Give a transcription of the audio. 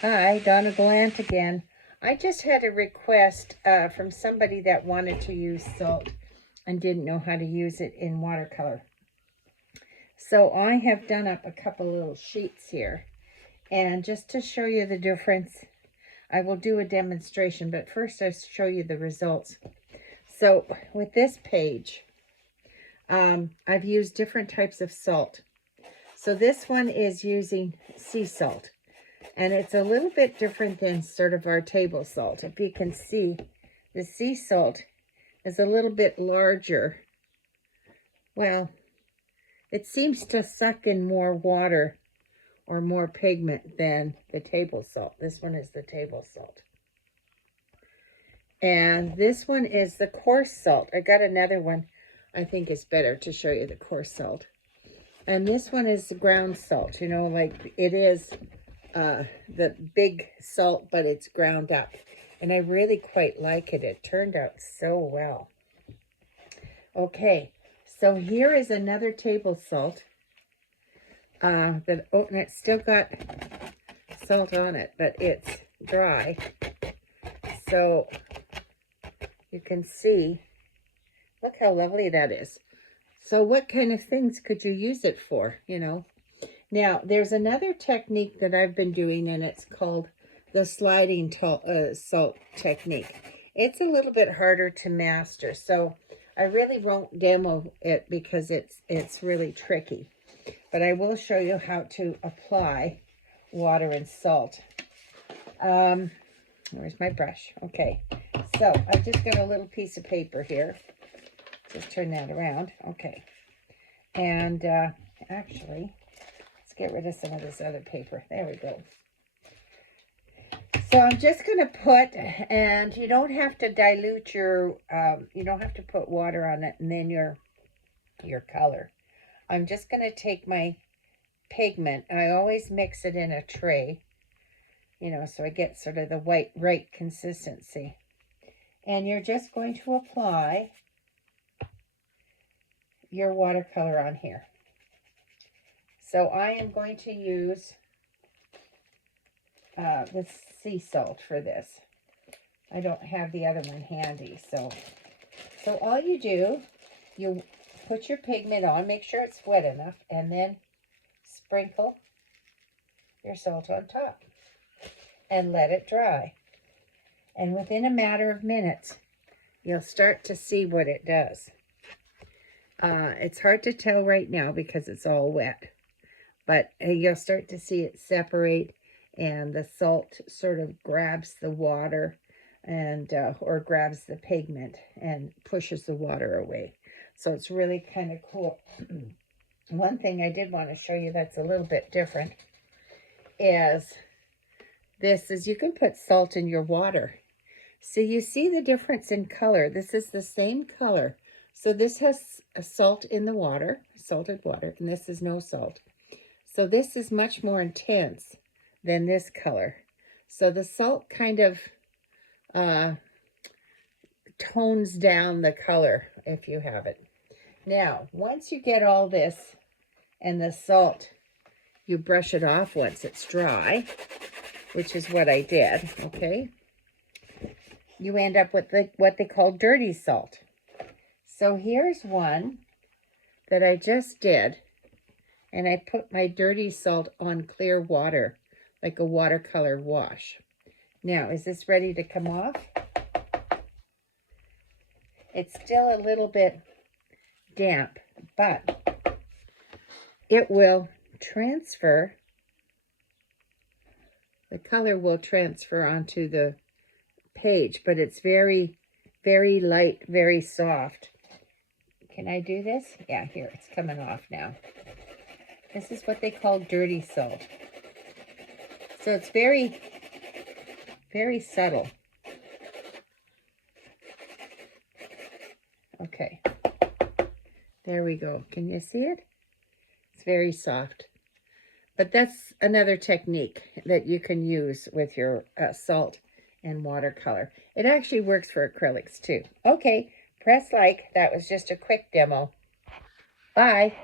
Hi, Donna Gallant again. I just had a request from somebody that wanted to use salt and didn't know how to use it in watercolor. So I have done up a couple little sheets here. And just to show you the difference, I will do a demonstration, but first I'll show you the results. So with this page, I've used different types of salt. So this one is using sea salt. And it's a little bit different than sort of our table salt. If you can see, the sea salt is a little bit larger. Well, it seems to suck in more water or more pigment than the table salt. This one is the table salt. And this one is the coarse salt. I got another one I think is better to show you the coarse salt. And this one is the ground salt, you know, like it is the big salt, but it's ground up. And I really quite like it. It turned out so well. Okay, so here is another table salt. It's still got salt on it, but it's dry. So you can see, look how lovely that is. So what kind of things could you use it for, you know? Now, there's another technique that I've been doing, and it's called the sliding salt technique. It's a little bit harder to master, so I really won't demo it because it's really tricky. But I will show you how to apply water and salt. Where's my brush? Okay, so I've just got a little piece of paper here. Just turn that around. Okay, and actually, get rid of some of this other paper. There we go. So I'm just going to put, and you don't have to dilute your, you don't have to put water on it and then your color. I'm just going to take my pigment. I always mix it in a tray, you know, so I get sort of the right consistency. And you're just going to apply your watercolor on here. So I am going to use the sea salt for this. I don't have the other one handy. So all you do, you put your pigment on, make sure it's wet enough, and then sprinkle your salt on top and let it dry. And within a matter of minutes, you'll start to see what it does. It's hard to tell right now because it's all wet. But you'll start to see it separate, and the salt sort of grabs the water and or grabs the pigment and pushes the water away. So it's really kind of cool. One thing I did want to show you that's a little bit different is you can put salt in your water. So you see the difference in color. This is the same color. So this has a salt in the water, salted water, and this is no salt. So this is much more intense than this color. So the salt kind of tones down the color if you have it. Now, once you get all this and the salt, you brush it off once it's dry, which is what I did, okay? You end up with what they call dirty salt. So here's one that I just did. And I put my dirty salt on clear water, like a watercolor wash. Now, is this ready to come off? It's still a little bit damp, but it will transfer. The color will transfer onto the page, but it's very, very light, very soft. Can I do this? Yeah, here, it's coming off now. This is what they call dirty salt. So it's very, very subtle. Okay. There we go. Can you see it? It's very soft. But that's another technique that you can use with your salt and watercolor. It actually works for acrylics too. Okay, press like. That was just a quick demo. Bye.